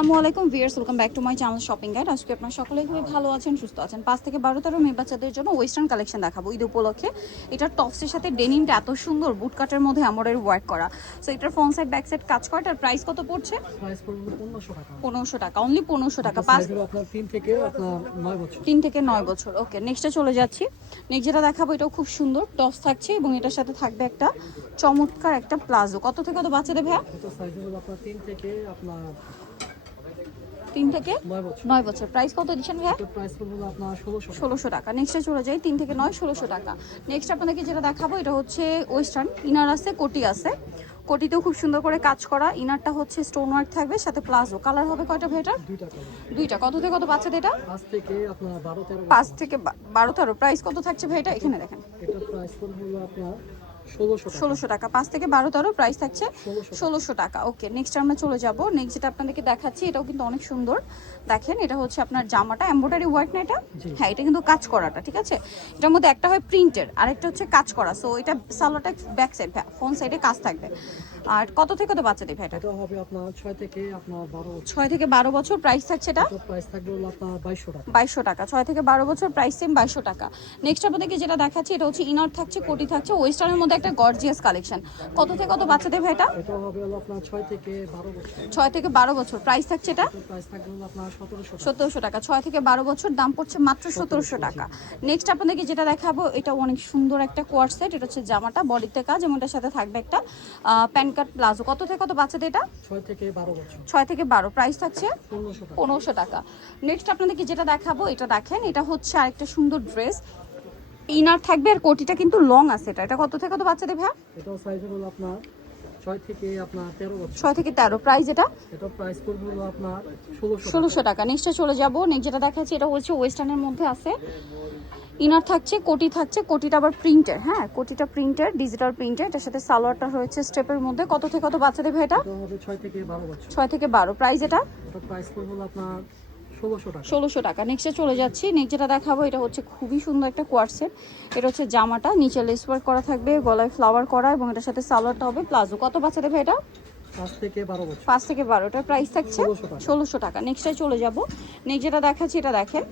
আসসালামু আলাইকুম viewers, welcome back to my channel shopping guide. আজকে আপনারা সকলেই খুবই ভালো আছেন, সুস্থ আছেন। 5 থেকে 12 মেয়ে বাচ্চাদের জন্য ওয়েস্টার্ন কালেকশন দেখাবো ঈদ উপলক্ষে। এটার টপসের সাথে ডেনিমটা এত সুন্দর বুট কাটের মধ্যে এমব্রয়ডারি ওয়ার্ক করা। সো এটার ফ্রন্ট সাইড ব্যাক সাইড কাজ করা। এটার প্রাইস কত পড়ছে? প্রাইস পড়বে 1500 টাকা। 1500 টাকা, অনলি 1500 টাকা। সাইজ হলো আপনার 3 থেকে আপনার 9 বছর। 3 থেকে 9 বছর। ওকে, নেক্সটে চলে যাচ্ছি। নেক্সট যেটা দেখাবো এটাও খুব সুন্দর টপস থাকছে এবং এটার সাথে থাকবে একটা চমৎকার একটা প্লাজো। কত থেকে কত বাচ্চাদের ভাইয়া? এটা সাইজ হলো আপনার 3 থেকে আপনার 3 থেকে 9 বছর। প্রাইস কত দিচ্ছেন ভাইয়া? এটা প্রাইস পড়বে আপনার 1600 টাকা। নেক্সটে চলে যাই, 3 থেকে 9 1600 টাকা। নেক্সট আপনাদেরকে যেটা দেখাবো এটা হচ্ছে ওয়েস্টার্ন ইনার আছে, কোটি আছে। কোটিতেও খুব সুন্দর করে কাজ করা। ইনারটা হচ্ছে স্টোন ওয়ার্ক থাকবে, সাথে প্লাজো। কালার হবে কয়টা ভাই এটা? দুইটা। কত থেকে কত বাচ্চাদের এটা? 5 থেকে আপনার 12 13। 5 থেকে 12 13। প্রাইস কত থাকছে ভাই এটা? এখানে দেখেন, এটা প্রাইস পড়বে আপনার 1600 টাকা। 5 থেকে 12 13 প্রাইস থাকছে 1600 টাকা। ওকে, নেক্সট আমরা চলে যাব। নেক্সট যেটা আপনাদেরকে দেখাচ্ছি এটাও কিন্তু অনেক সুন্দর। দেখেন, এটা হচ্ছে আপনার জামাটা এমব্রয়ডারি ওয়ার্ক না এটা? হ্যাঁ, এটা কিন্তু কাজ করাটা, ঠিক আছে। এটার মধ্যে একটা হয় প্রিন্টের আর একটা হচ্ছে কাজ করা। সো এটা সালোয়ারটা ব্যাক সাইড, ফ্রন্ট সাইডে কাজ থাকবে। আর কত থেকে কত বাচ্চা দেবে এটা? এটা হবে আপনার 6 থেকে আপনার 12 বছর। 6 থেকে 12 বছর। প্রাইস থাকছে এটা? এটা প্রাইস থাকবে হলো আপনার 2200 টাকা। 2200 টাকা। 6 থেকে 12 বছর, প্রাইস সেম 2200 টাকা। নেক্সট আপনাদেরকে যেটা দেখাচ্ছি এটা হচ্ছে ইনার থাকছে, কোটি থাকছে, ওয়েস্টার্নের মধ্যে একটা গর্জিয়াস কালেকশন। কত থেকে কত বাচ্চাদের ভাই এটা? এটা হবে হলো আপনার 6 থেকে 12 বছর। 6 থেকে 12 বছর। প্রাইস থাকছে এটা? প্রাইস থাকবে হলো আপনার 1700 টাকা। 1700 টাকা। 6 থেকে 12 বছর, দাম পড়ছে মাত্র 1700 টাকা। নেক্সট আপনাদেরকে যেটা দেখাবো এটা অনেক সুন্দর একটা কোয়ার্ড সেট। এটা হচ্ছে জামাটা বডিতে কাজ এবং এটার সাথে থাকবে একটা প্যান্ট কাট প্লাজো। কত থেকে কত বাচ্চাদের এটা? 6 থেকে 12 বছর। 6 থেকে 12। প্রাইস থাকছে 1500 টাকা। 1500 টাকা। নেক্সট আপনাদেরকে যেটা দেখাবো এটা দেখেন, এটা হচ্ছে আরেকটা সুন্দর ড্রেস। ইনার থাকবে আর কোটিটা কিন্তু লং আছে। এটা কত থেকে কত বাচ্চাদের ভাই? এটাও সাইজ হলো আপনার 6 থেকে আপনার 13 বছর। 6 থেকে 13। প্রাইস এটা? এটা প্রাইস পড়বে হলো আপনার 1600 1600 টাকা। নেক্সটে চলে যাব। নেক্সট যেটা দেখাচ্ছি এটা হচ্ছে ওয়েস্টার্নের মধ্যে আছে। ইনার থাকছে, কোটি থাকছে, কোটিটা আবার প্রিন্টের। হ্যাঁ, কোটিটা প্রিন্টের, ডিজিটাল প্রিন্টের। এটার সাথে সালোয়ারটা রয়েছে স্টেপের মধ্যে। কত থেকে কত বাচ্চাদের ভাই এটা? এটা হবে 6 থেকে 12 বছর। 6 থেকে 12। প্রাইস এটা? এটা প্রাইস পড়বে হলো আপনার 1600 টাকা। 1600 টাকা। নেক্সটে চলে যাচ্ছি। নেক্সট যেটা দেখাবো এটা হচ্ছে খুবই সুন্দর একটা কোয়ার্ড সেট। এটা হচ্ছে জামাটা, নিচে লেস ওয়ার্ক করা থাকবে, গলায় ফ্লাওয়ার করা এবং এটার সাথে সালোয়ারটা হবে প্লাজো। কত বাচ্চাদের ভাই এটা? 5 থেকে 12 বছর। 5 থেকে 12। এটার প্রাইস থাকছে 1600 টাকা। নেক্সটে চলে যাব। নেক্সট যেটা দেখাচ্ছি এটা দেখেন,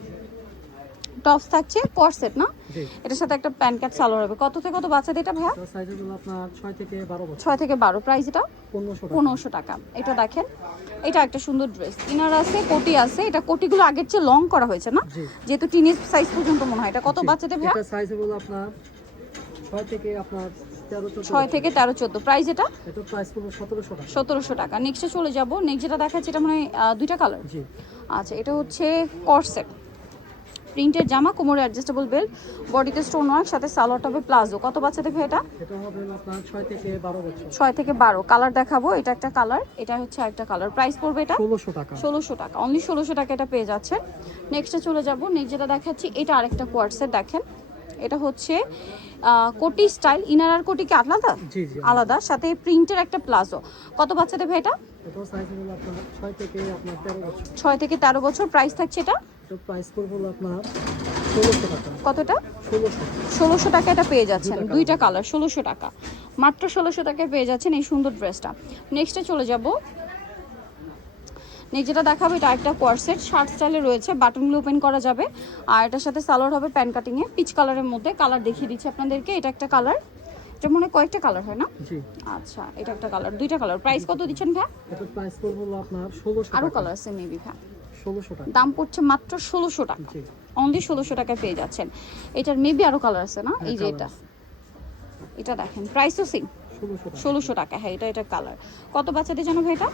টপস থাকছে কোয়ার্ড সেট না? জি। এটার সাথে একটা প্যান্ট কাট সালোয়ার হবে। কত থেকে কত বাচ্চাদের এটা ভাইয়া? এটা সাইজ হলো আপনার 6 থেকে 12 বছর। 6 থেকে 12। প্রাইস এটা? 1500 টাকা। 1500 টাকা। এটা দেখেন, এটা একটা সুন্দর ড্রেস। ইনার আছে, কোটি আছে। এটা কোটিগুলো আগের চেয়ে লং করা হয়েছে না? জি। যেহেতু টিনেজ সাইজ পর্যন্ত মনে হয়। এটা কত বাচ্চাদের ভাইয়া? এটা সাইজ হলো আপনার 6 থেকে আপনার 13 14। 6 থেকে 13 14। প্রাইস এটা? এটা প্রাইস পড়বে 1700 টাকা। 1700 টাকা। নেক্সটে চলে যাব। নেক্সট যেটা দেখাচ্ছি এটা মানে দুইটা কালার। জি। আচ্ছা, এটা হচ্ছে কর্সেট প্রিন্টের জামা, কোমরে অ্যাডজাস্টেবল বেল্ট, বডিতে স্টোন ওয়ার্ক, সাথে সালোয়ারটা হবে প্লাজো। কত বাচ্চাদের ভাই এটা? এটা হবে আপনার 6 থেকে 12 বছর। 6 থেকে 12। কালার দেখাবো, এটা একটা কালার, এটা হচ্ছে আরেকটা কালার। প্রাইস পড়বে এটা 1600 টাকা। 1600 টাকা। অনলি 1600 টাকা এটা পেয়ে যাচ্ছেন। নেক্সটে চলে যাব। নেক্সট যেটা দেখাচ্ছি এটা আরেকটা কোয়ার্ড সেট। দেখেন, এটা হচ্ছে কোটি স্টাইল। ইনার আর কোটি কি আলাদা? জি জি। আলাদা, সাথে প্রিন্টের একটা প্লাজো। কত বাচ্চাদের ভাই এটা? এটা সাইজ হলো আপনার 6 থেকে আপনার 13 বছর। 6 থেকে 13 বছর। প্রাইস থাকছে এটা? এটা প্রাইস পড়বে হলো আপনার 1600 টাকা। কতটা? 1600। 1600 টাকা এটা পেয়ে যাচ্ছেন। দুইটা কালার, 1600 টাকা। মাত্র 1600 টাকায় পেয়ে যাচ্ছেন এই সুন্দর ড্রেসটা। নেক্সটে চলে যাব। নেক্সট যেটা দেখাবো এটা একটা কোয়ার্ড সেট, শার্ট স্টাইলে রয়েছে, বাটনগুলো ওপেন করা যাবে। আর এটার সাথে সালোয়ার হবে প্যান্ট কাটিংয়ে, পিচ কালারের মধ্যে। কালার দেখিয়ে দিচ্ছি আপনাদেরকে। এটা একটা কালার, এটা মনে হয় কয়েকটা কালার হয় না? জি। আচ্ছা, এটা একটা কালার, দুইটা কালার। প্রাইস কত দিচ্ছেন ভাই? এটা প্রাইস পড়বে হলো আপনার 1600 আরও টাকা। কালার আছে মেবি ভাই। 1600 টাকা। দাম পড়ছে মাত্র 1600 টাকা। জি। অনলি 1600 টাকায় পেয়ে যাচ্ছেন। এটার মেবি আরও কালার আছে না? এই যে এটা, এটা দেখেন, প্রাইসও সেম 1600 টাকা। 1600 টাকা। হ্যাঁ, এটা কালার। কত বাচ্চাদের জানো ভাই এটা?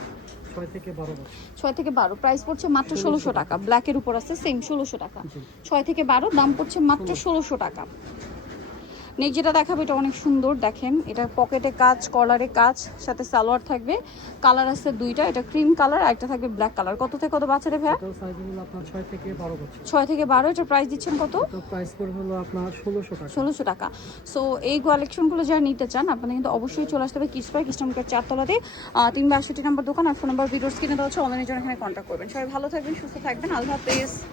6 থেকে 12 বছর। 6 থেকে 12। প্রাইস পড়ছে মাত্র 1600 টাকা। ব্ল্যাকের উপর আছে সেম 1600 টাকা। জি। 6 থেকে 12, দাম পড়ছে মাত্র 1600 টাকা। নেক্সট যেটা দেখাবো এটা অনেক সুন্দর। দেখেন, এটা পকেটে কাজ, কলারে কাজ, সাথে সালোয়ার থাকবে। কালার আছে দুইটা, এটা ক্রিম কালার আর একটা থাকবে ব্ল্যাক কালার। কত থেকে কত বাচ্চাদের ভাই? এটা সাইজ হলো আপনার 6 থেকে 12 বছর। 6 থেকে 12। এটা প্রাইস দিচ্ছেন কত? এটা প্রাইস পড়বে হলো আপনার 1600 টাকা। 1600 টাকা। সো এই কালেকশনগুলো যারা নিতে চান আপনাদের কিন্তু অবশ্যই চলে আসতে হবে কিডস পার্ক, ইস্টার্ন 4তলাতে 362 নম্বর দোকান। আর ফোন নাম্বার ভিডিওস কিনে দেওয়া হচ্ছে, অনলাইনের জন্য এখানে কন্ট্যাক্ট করবেন। সবাই ভালো থাকবেন, সুস্থ থাকবেন। আল্লাহ হাফেজ।